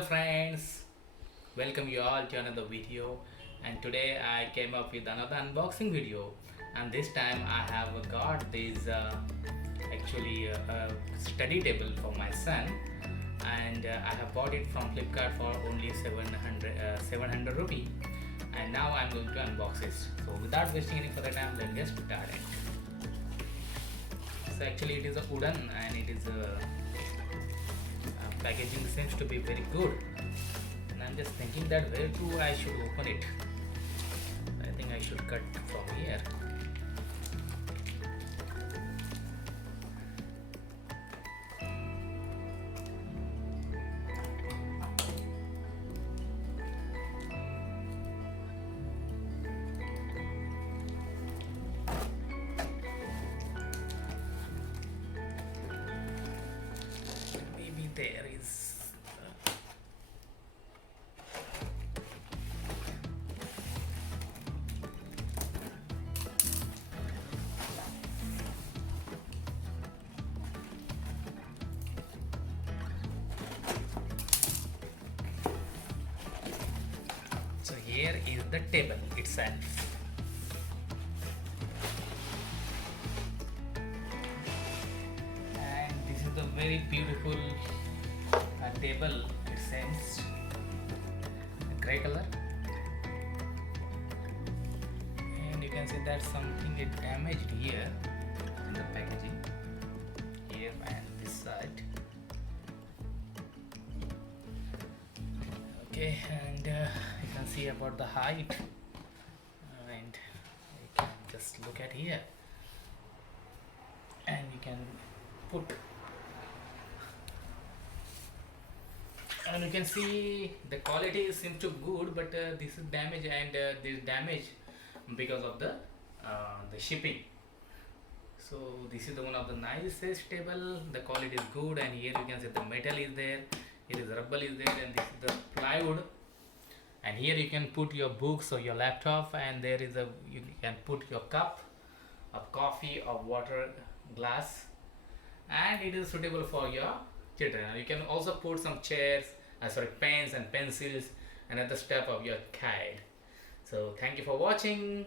Hello friends, welcome you all to another video, and today I came up with another unboxing video, and this time I have got this actually study table for my son, and I have bought it from Flipkart for only 700 rupee, and now I'm going to unbox it. So without wasting any further time, let's get started. So actually it is a wooden, and it is packaging seems to be very good, and I'm just thinking that where do I should open it. I think I should cut from here. Maybe there is so here is the table itself. And this is the very beautiful table. It seems gray color, and you can see that something is damaged here in the packaging, here and this side. Okay, and you can see about the height, and you can just look at here, and you can put, and you can see the quality seems to good, but this is damage, and this damage because of the shipping. So this is the one of the nicest table. The quality is good, and here you can see the metal is there, here is rubber is there, and this is the plywood, and here you can put your books or your laptop, and there is a you can put your cup of coffee or water glass, and it is suitable for your children. You can also put some chairs, pens and pencils, and at the step of your kid. So thank you for watching.